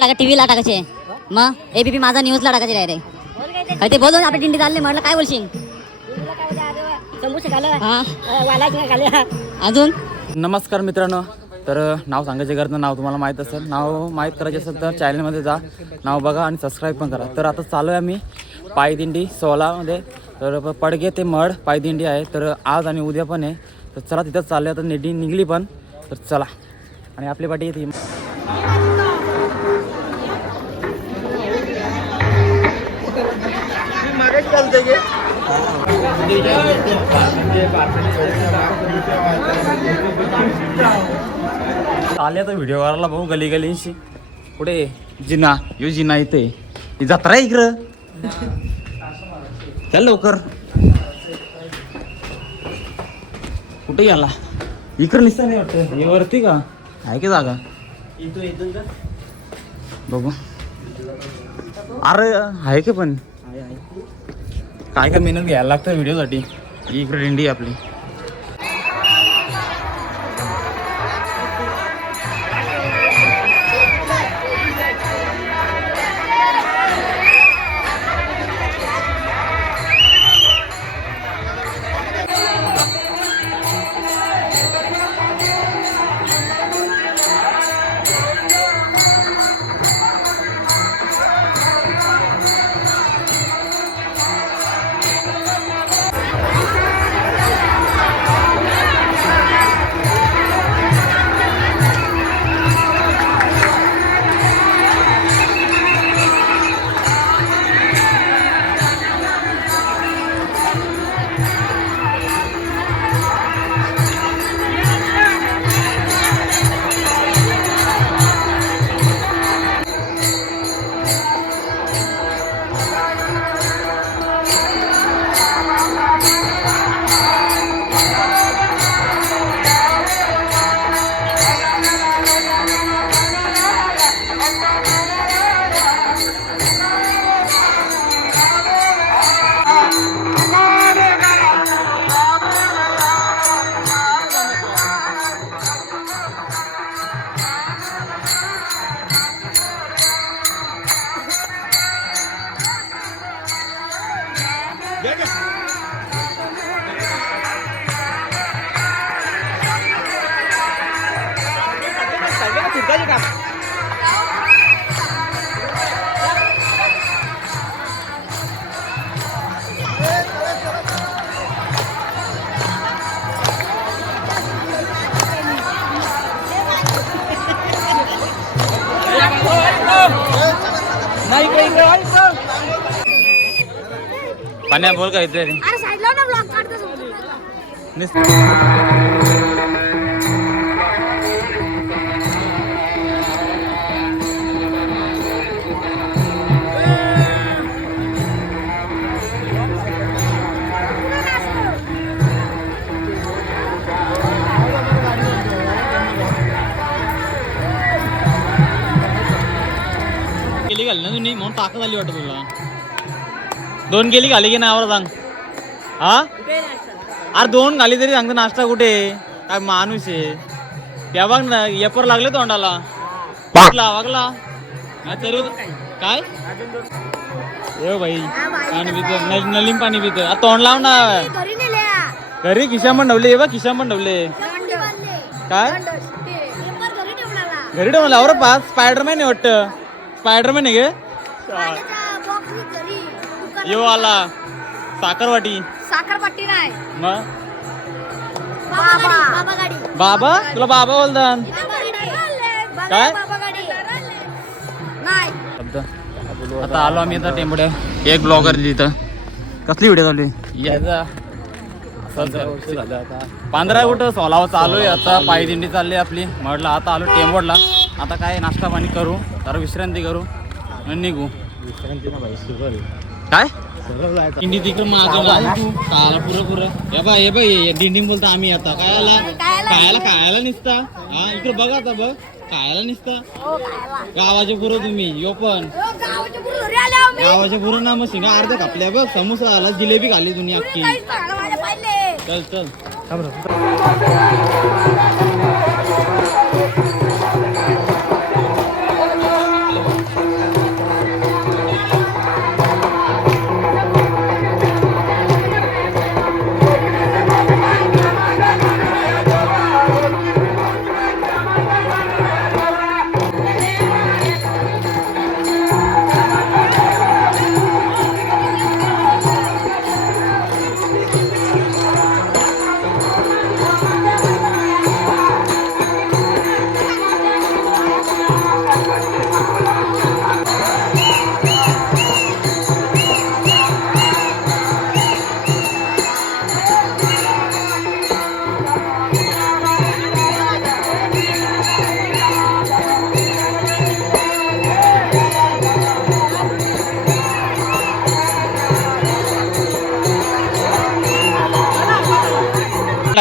टाका टीव्हीला टाकायचे. मग एबीपी माझा न्यूजला टाकायचे डायरेक्ट ते बोलून आपली दिंडी चालली म्हटलं काय बोलशील? हा. अजून? नमस्कार मित्रांनो. तर नाव सांगायचे गरज नाव तुम्हाला माहीत असेल. नाव माहीत करायचे असेल तर चॅनलमध्ये जा. नाव बघा आणि सबस्क्राईब पण करा. तर आता चालू आहे आम्ही पायदिंडी सोलामध्ये तर पडगे ते मड पायदिंडी आहे. तर आज आणि उद्या पण आहे. तर चला तिथंच चाललं आता नेडी निघली पण. तर चला. आणि आपली पाठी येते. आले तर व्हिडिओ करायला भाऊ गली गलींशी. कुठे? जिना यो जिना इथे. ही जत्रा आहे इकडं. चल लवकर. कुठे गेला? इकडं निसता नाही वाटतं. हे वरती का? आहे की जागा? बघू. अरे आहे की पण? काय काय मेहनत घ्यायला लागतं व्हिडिओसाठी? इकडे दिंडी आपली. पाण्या बोल काय तरी अरे साईडला ना ब्लॉग काढतो समजून गेली घाली ना तुम्ही म्हणून ताकद आली वाटत तुला. दोन गेली घाली की नाही आवर सांग. हा? अरे दोन घाली तरी सांगतो नाश्ता कुठे? काय माणूस आहे. या बघ ना एपर लागले तोंडाला. वागला वागला तरी काय? ए भाई पाणी पित नलीम पाणी पित तोंड लाव ना. घरी खिशा म्हणवले बघ खिशा म्हणवले काय? घरी ठेवला घरी ठेवला अरे पाच स्पायडरमॅन आहे वाटतं. स्पायडरमॅन आहे गे. यो आला. साखरवाटी. साखरपट्टी नाही. मग? बाबा बाबा गाडी. बाबा? तुला बाबा बोलतात काय? बाबा गाडी. नाही. आता आलो आम्ही आता टेम्पोड्या एक ब्लॉगर इथं कसली व्हिडिओ चालू याचा. पंधरा कुठं? सोलावं चालू आहे. आता पायदिंडी चालली आहे आपली. म्हटलं आता आलो टेम्पोडला आता काय नाश्ता पाणी करू. जरा विश्रांती करू. आणि निघू. काय? दिंडी तिकडे मागं तू काला पुरं पुरं. हे बाय हे बाय हे दिंडी बोलतो आम्ही आता. काय आला कायला? कायला निसता? हा इकडे बघा आता बघ. कायला निसता? हो खायला गावाचे पुरं तुम्ही यो पण. हो, गावाचे पुरं ना मग शिंगा अर्ध्या कापल्या बघ. समोसा आला जिलेबी खाल्ली तुम्ही अख्खी. चल चल.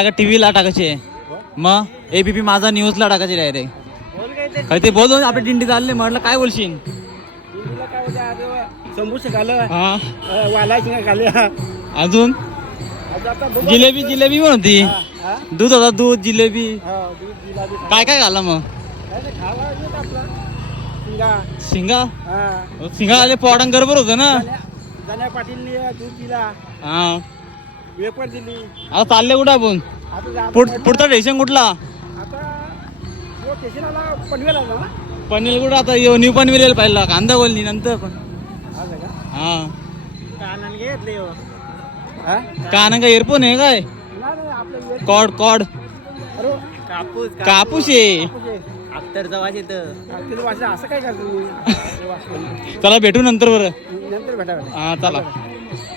टाका टीव्हीला टाकायचे. मग एबीपी माझा न्यूजला टाकायचे डायरेक्ट काय ते बोलून आपली दिंडी चालले म्हटलं काय बोलशील? समोसे हा. अजून? जिलेबी जिलेबी पण होती दूध होता दूध जिलेबी. काय काय घाला मग? शिंगा. शिंगा? आले पोटांग बरोबर होतं ना? पाटीलनी दूध दिला. हा. वेपर दिली. आता चालले कुठं आपण? आता जा- पुढ पुढचा स्टेशन कुठला? आता जो स्टेशनाला पनवेल आला ना. पनवेल कुठं? आता यो न्यू पनवेल यायला पाहिजे कांदा बोलली नंतर पण. का? हा. कानाने घेतले हो. हा? काना का एअरफोन आहे काय? नाही नाही आपलं वेळ कॉड कॉड. अरे कापूस कापूस. आहे. येतं अख्तरचा वास असं काय करतो? चला भेटू नंतर बरं. नंतर भेटा भेटा. हा चला.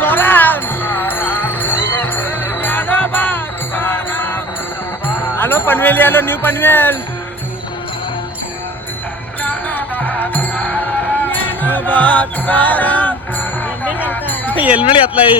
जोरात. आलो पनवेली आलो न्यू पनवेल हेल्मेट घातलाय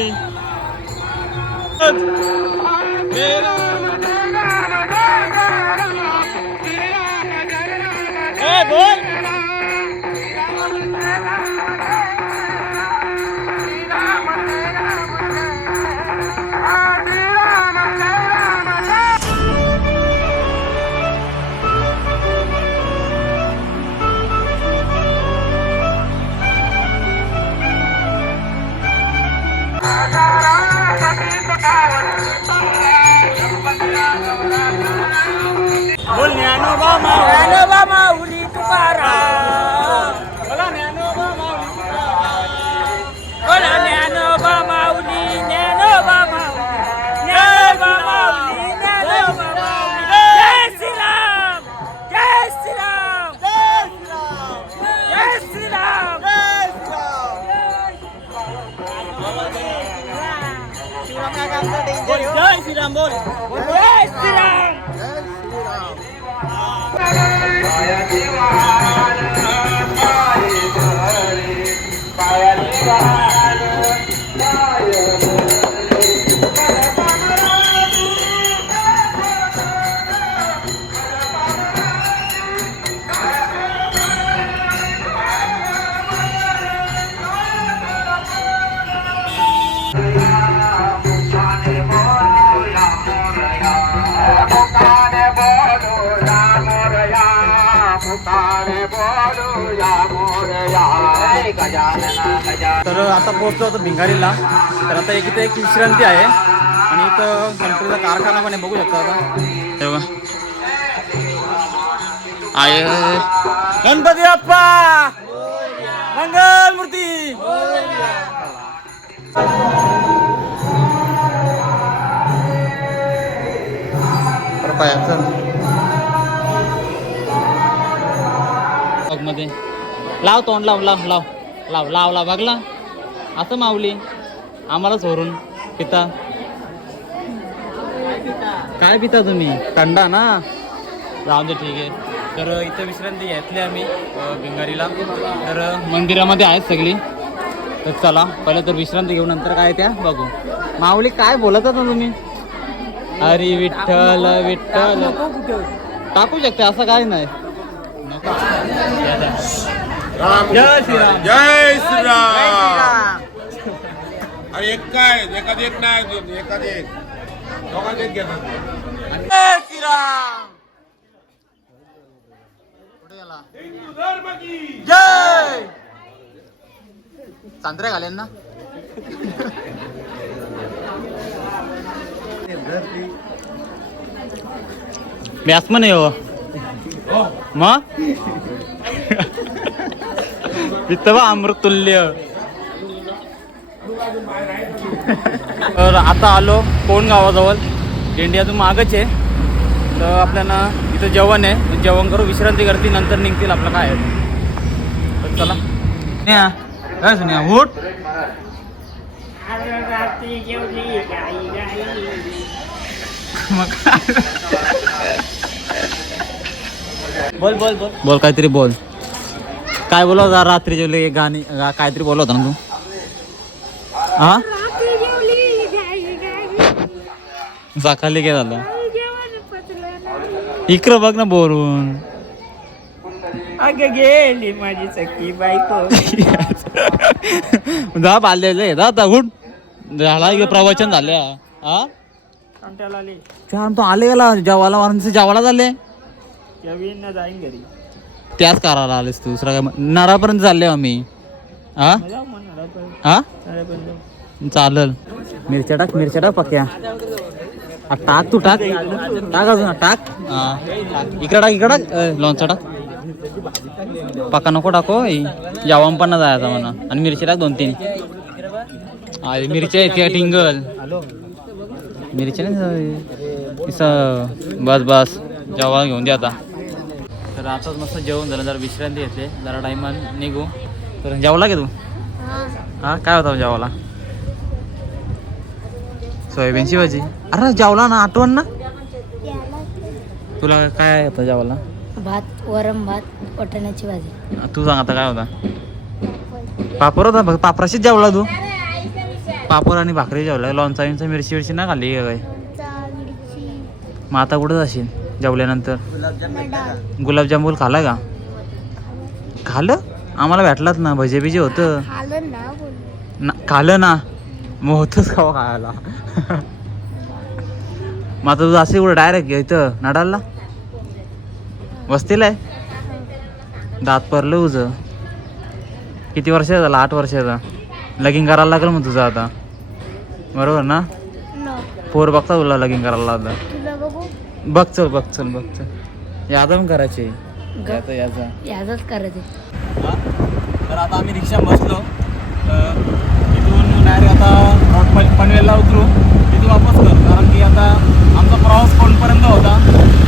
तर आता पोहोचलो होतो भिंगारीला. तर आता एक इथे एक विश्रांती आहे. आणि इथं गणपतीचा कारखाना पण आहे. बघू शकता आता. हे बघा. आहे. गणपती बाप्पा! मंगल मूर्ती! मध्ये. लाव तोंड लाव लाव लाव. लाव लाव लाव. बघला असं माऊली आम्हाला चोरून पिता. काय पिता तुम्ही? थंडा ना. जाऊ दे ठीक आहे. तर इथं विश्रांती घेतली आम्ही भिंगारीला तर मंदिरामध्ये आहेत सगळी. तर चला पहिलं तर विश्रांती घेऊ नंतर काय त्या बघू. माऊली काय बोलत होता तुम्ही? अरे विठ्ठल विठ्ठल. टाकू शकते असं काय नाही. नको. जय श्रीराम. जय श्रीराम. अरे एक काय? एखादी एक नाही अजून. एखादी एक. दोघांचे एक घेतात जय श्रीराम. चांद्रे घालेन ना. व्यास म्हणे हो. मग? वित्तवा अमृतुल्य. तर आता आलो कोण गावाजवळ? दिंडी अजून मागच आहे. तर आपल्याला इथं जेवण आहे. जेवण करू विश्रांती करतील नंतर निघतील आपलं काय तर चला. काय सुन्या उठ. मग बोल बोल बोल. बोल काहीतरी बोल. काय बोलत रात्री जेवले गाणी काहीतरी बोलत ना तू? हा जाखाली काय झालं इकडं बघ ना बोरून. अगं गेली माझी सखी बायको. जा बाल्य जा आता झाला की प्रवचन झाले हा. छान तो आले गेला जेवायला वाराणसी जेवायला झाले. जाईन घरी. त्याच करायला आलेस तू दुसरा काय नरापर्यंत चालले आम्ही. हा. हा. चालल. मिरच्या टाक मिरच्या टाक पक्या. टाक तू टाक. टाक अजून टाक. हा. इकडं टाक इकडं टाक. लोणचं टाक. पक्का नको टाको जेवण पण ना जायचा म्हणा. आणि मिरची टाक दोन तीन. अरे मिरच्या आहेत टिंगल. मिरची नाही इसं बस बस. जेवण घेऊन दे आता. तर आताच मस्त जेवण झालं जरा विश्रांती घेतली. जरा टाइमान निघू. तर जेवला की तू? हा. काय होता जेवाला सोयाबीनची भाजी अरे जेवला ना आठवण ना? तुला काय होतं जेवाला भात वरम भात वाटाण्याची भाजी. तू सांग आता काय होता? पापड होता बघ पापराशीच जेवला तू? पापड आणि भाकरी जेवला लोणचा बिंचा मिरची मिरची ना खाल्ली का काही? मग आता कुठं जाशील जेवल्यानंतर? गुलाबजामुन खाला का? खाल्लं? आम्हाला भेटलात ना भजे बिजे होतं ना खाल्लं ना? मग होतंच खावा खायला. मग आता तुझं असे कुठं डायरेक्ट इथं? नडालला? वस्तीला आहे दात पडलं तुझं किती वर्षाचा? झाला आठ वर्षाचा. लगीन करायला लागलं मग तुझं आता. बरोबर ना? पोर बघता तुला लगीन करायला आता बघ? चल बघ चल बघ चल. यादा पण करायची याचा याचा याचंच करायचं. तर आता आम्ही रिक्षा बसलो. अ, इथून डायरेक्ट आता पन- पनवेलला उतरू तिथून वापस कर. कारण की आता आमचा प्रवास कोणपर्यंत होता?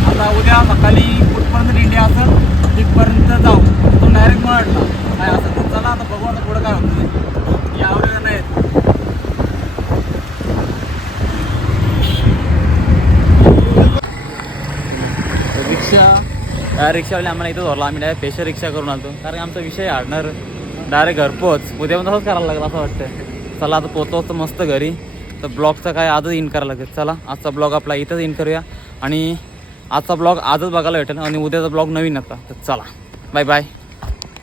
आता उद्या सकाळी कुठपर्यंत इंडिया असेल तिथपर्यंत जाऊ. तो डायरेक्ट मळटला काय असं तर चला आता बघू आता पुढं काय होतं या यावर नाही रिक्षा रिक्षावाले आम्हाला इथं धरला. आम्ही डायरेक्ट पेशर रिक्षा करून आलतो. कारण आमचा विषय आडणार डायरेक्ट घरपोच. उद्या पण तसंच करायला लागलं असं वाटतं चला आता पोचतो मस्त घरी. तर ब्लॉगचा काय आजच इन करायला लागेल. चला आजचा ब्लॉग आपला इथंच इन करूया. आणि आजचा ब्लॉग आजच बघायला भेटेल आणि उद्याचा ब्लॉग नवीन आता. तर चला बाय बाय